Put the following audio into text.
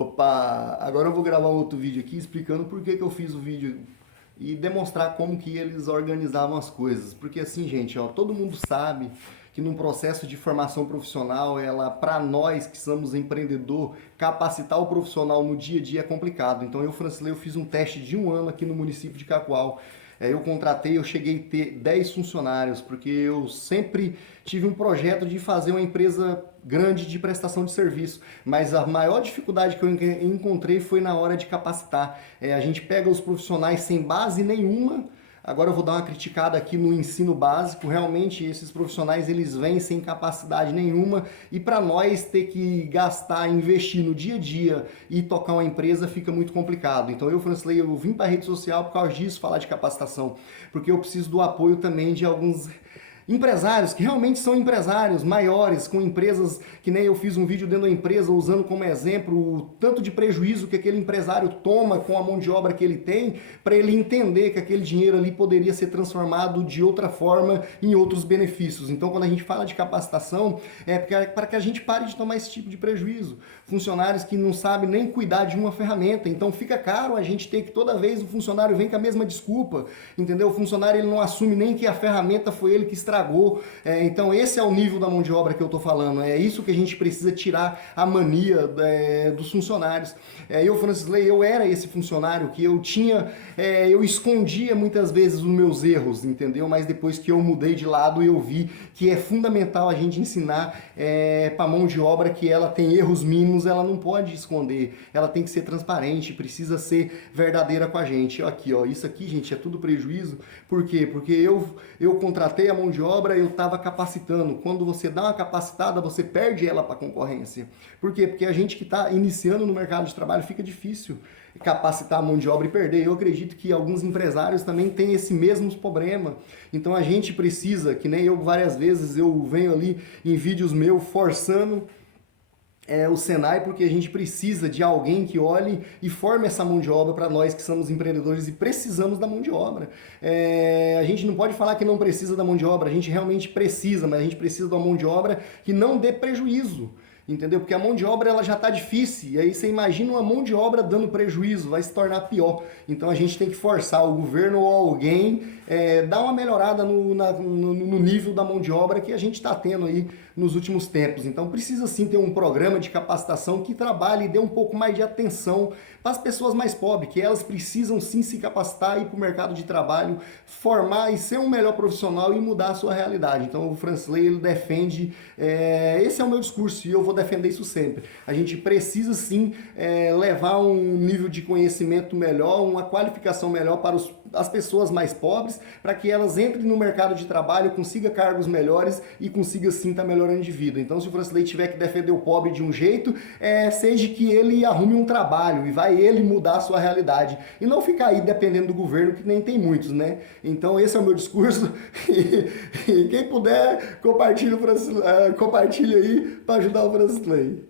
Opa, agora eu vou gravar outro vídeo aqui explicando por que que eu fiz o vídeo e demonstrar como que eles organizavam as coisas. Porque assim, gente, ó, todo mundo sabe que num processo de formação profissional, ela, para nós que somos empreendedor, capacitar o profissional no dia a dia é complicado. Então eu, Francilei, eu fiz um teste de um ano aqui no município de Cacoal. Eu contratei, eu cheguei a ter 10 funcionários, porque eu sempre tive um projeto de fazer uma empresa grande de prestação de serviço, mas a maior dificuldade que eu encontrei foi na hora de capacitar. A gente pega os profissionais sem base nenhuma. Agora eu vou dar uma criticada aqui no ensino básico. Realmente esses profissionais eles vêm sem capacidade nenhuma e para nós ter que gastar, investir no dia a dia e tocar uma empresa fica muito complicado. Então eu, Francilei, eu vim para a rede social por causa disso, falar de capacitação, porque eu preciso do apoio também de alguns empresários que realmente são empresários maiores, com empresas que nem eu fiz um vídeo dentro da empresa usando como exemplo o tanto de prejuízo que aquele empresário toma com a mão de obra que ele tem, para ele entender que aquele dinheiro ali poderia ser transformado de outra forma em outros benefícios. Então quando a gente fala de capacitação, é para que a gente pare de tomar esse tipo de prejuízo. Funcionários que não sabem nem cuidar de uma ferramenta, então fica caro a gente ter que toda vez o funcionário vem com a mesma desculpa, entendeu? O funcionário ele não assume nem que a ferramenta foi ele que estragou. Então esse é o nível da mão de obra que eu estou falando. É isso que a gente precisa tirar a mania dos funcionários. Eu, Francilei, eu era esse funcionário que eu tinha, eu escondia muitas vezes os meus erros, entendeu? Mas depois que eu mudei de lado, eu vi que é fundamental a gente ensinar para a mão de obra que ela tem erros mínimos, ela não pode esconder, ela tem que ser transparente, precisa ser verdadeira com a gente. Aqui, ó, isso aqui, gente, é tudo prejuízo. Por quê? Porque eu contratei a mão de obra, eu estava capacitando. Quando você dá uma capacitada, você perde ela para a concorrência. Por quê? Porque a gente que está iniciando no mercado de trabalho fica difícil capacitar a mão de obra e perder. Eu acredito que alguns empresários também têm esse mesmo problema. Então a gente precisa, que nem eu várias vezes, eu venho ali em vídeos meus forçando o Senai, porque a gente precisa de alguém que olhe e forme essa mão de obra para nós que somos empreendedores e precisamos da mão de obra. A gente não pode falar que não precisa da mão de obra, a gente realmente precisa, mas a gente precisa de uma mão de obra que não dê prejuízo. Entendeu? Porque a mão de obra ela já está difícil, e aí você imagina uma mão de obra dando prejuízo, vai se tornar pior. Então a gente tem que forçar o governo ou alguém dar uma melhorada no nível da mão de obra que a gente está tendo aí nos últimos tempos. Então precisa sim ter um programa de capacitação que trabalhe e dê um pouco mais de atenção para as pessoas mais pobres, que elas precisam sim se capacitar, ir para o mercado de trabalho, formar e ser um melhor profissional e mudar a sua realidade. Então o Francilei ele defende, esse é o meu discurso e eu vou defender isso sempre. A gente precisa sim levar um nível de conhecimento melhor, uma qualificação melhor para as pessoas mais pobres, para que elas entrem no mercado de trabalho, consigam cargos melhores e consiga sim estar melhorando de vida. Então se o Francilei tiver que defender o pobre de um jeito, seja que ele arrume um trabalho e vai ele mudar a sua realidade. E não ficar aí dependendo do governo, que nem tem muitos, né? Então esse é o meu discurso e quem puder compartilha aí para ajudar o Francilei.